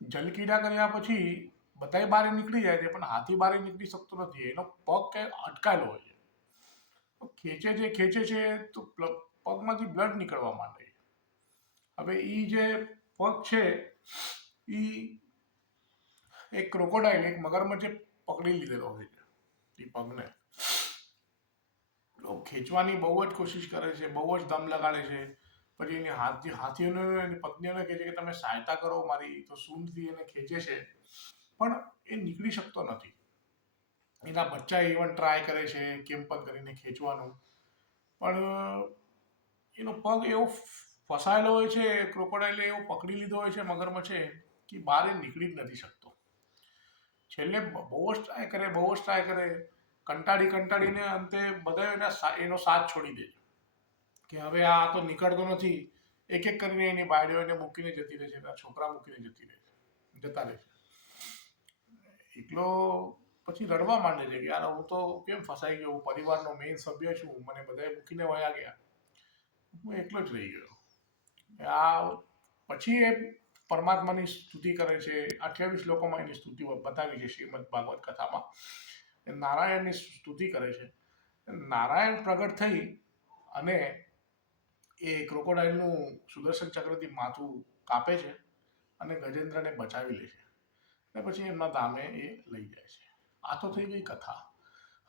જલકીડા કર્યા પછી બધાય બહાર નીકળી જાય છે, પણ હાથી બહાર નીકળી શકતો નથી. એનો પગ કે અટકાયેલો હોય છે. તો ખેંચે છે તો પગમાંથી બ્લડ નીકળવા માંડે છે. હવે એ જે પગ છે એ એક ક્રોકોડાઇલ, એક મગરમચ્છે પકડી લીધેલો હોય છે એ પગને. ખેંચવાની બહુ જ કોશિશ કરે છે, બહુ જ દમ લગાડે છે. પછી એની હાથીઓને એની પત્નીઓને કહે છે કે તમે સહાયતા કરો મારી, તો સૂંઢથી એને ખેંચે છે પણ એ નીકળી શકતો નથી. એના બચ્ચા ઇવન ટ્રાય કરે છે કેમ્પન કરીને ખેંચવાનું, પણ એનો પગ એવો ફસાયેલો હોય છે, ક્રોકોડાઇલે એવો પકડી લીધો હોય છે મગરમચ્છે, કે બહાર એ નીકળી જ નથી શકતો. છેલ્લે બહુ જ ટ્રાય કરે, બહુ જ ટ્રાય કરે, કંટાળીને અંતે બધા એનો સાથ છોડી દે કે હવે આ તો નીકળતો નથી. એક એક કરીને એની બાળીઓ એને મૂકીને જતી રહે છે, છોકરા મૂકીને જતા રહે છે. એકલો પછી રડવા માંડે છે કે યાર હું તો કેમ ફસાઈ ગયો, હું પરિવારનો મેઇન સભ્ય છું, મને બધાએ મૂકીને વયા ગયા, હું એકલો જ રહી ગયો. આ પછી એ પરમાત્માની સ્તુતિ કરે છે. 28 શ્લોકોમાં એની સ્તુતિ બતાવી છે શ્રીમદ ભાગવત કથામાં. નારાયણની સ્તુતિ કરે છે. નારાયણ પ્રગટ થઈ અને એ ક્રોકોડાઇલનું સુદર્શન ચક્રથી માથું કાપે છે અને ગજેન્દ્રને બચાવી લે છે, અને પછી એમના ધામે એ લઈ જાય છે. આ તો થઈ ગઈ કથા.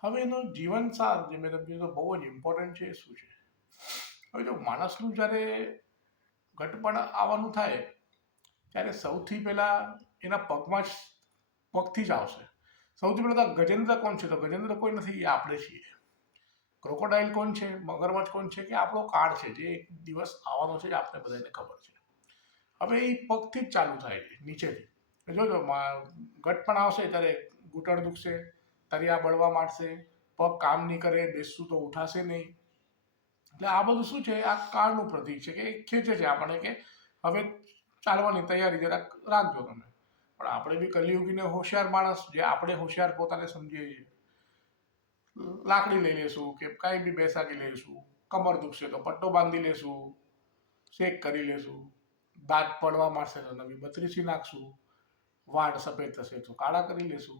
હવે એનો જીવન સાર જે મેં તમને કીધું બહુ જ ઇમ્પોર્ટન્ટ છે. શું છે? હવે જો માણસનું જ્યારે ઘટપણ આવવાનું થાય ત્યારે સૌથી પહેલાં એના પગથી જ આવશે. સૌથી પહેલાં તો ગજેન્દ્ર કોણ છે? તો ગજેન્દ્ર કોઈ નથી, એ આપણે છીએ. ક્રોકોડાઇલ કોણ છે? મગરમચ્છ કોણ છે? કે આપણો કાળ છે, જે એક દિવસ આવવાનો છે, જે આપણે બધાને ખબર છે. હવે એ પગથી જ ચાલુ થાય છે, નીચેથી. જોજો ઘટપણ આવશે ત્યારે ઘૂંટણ દુખશે, તરિયા બળવા માંડશે, પગ કામ નહીં કરે, બેસશું તો ઉઠાશે નહીં. એટલે આ બધું શું છે? આ કાળનું પ્રતીક છે કે ખેંચે છે આપણે કે હવે ચાલવાની તૈયારી જરાક રાખજો તમે. પણ આપણે બી કલિયુગીને હોશિયાર માણસ, જે આપણે હોશિયાર પોતાને સમજીએ છીએ, લાકડી લઈ લેશું કે કાંઈ બી બેસાડી લઈશું, કમર દુખશે તો પટ્ટો બાંધી લેશું, શેક કરી લેશું, દાંત પડવા માંડશે તો નવી બત્રીસી નાખશું, વાળ સફેદ થશે તો કાળા કરી લેશું.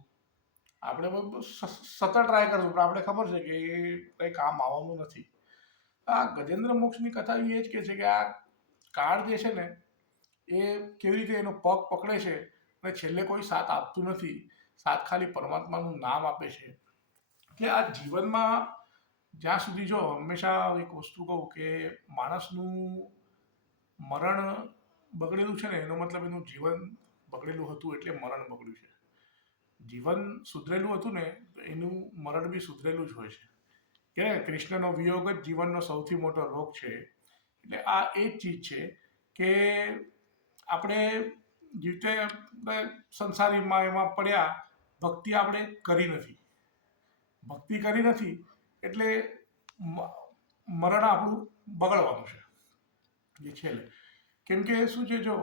આપણે બધું સતત ટ્રાય કરશું, પણ આપણે ખબર છે કે એ કંઈ કામ આવવાનું નથી. આ ગજેન્દ્ર મોક્ષની કથા એ જ કહે છે કે આ કાળ જે છે ને એ કેવી રીતે એનો પગ પકડે છે અને છેલ્લે કોઈ સાથ આપતું નથી. સાથ ખાલી પરમાત્માનું નામ આપે છે. કે આ જીવનમાં જ્યાં સુધી જો હંમેશા એક વસ્તુ કહું કે માણસનું મરણ બગડેલું છે ને એનો મતલબ એનું જીવન બગડેલું હતું એટલે મરણ બગડ્યું છે. જીવન સુધરેલું હતું ને તો એનું મરણ બી સુધરેલું જ હોય છે. કે કૃષ્ણનો વિયોગ જ જીવનનો સૌથી મોટો રોગ છે. એટલે આ એ જ ચીજ છે કે આપણે જીવતે સંસારીમાં એમાં પડ્યા, ભક્તિ આપણે કરી નથી એટલે મરણ આપણું બગડવાનું છે જે છેલ્લે. કેમ કે શું છે જો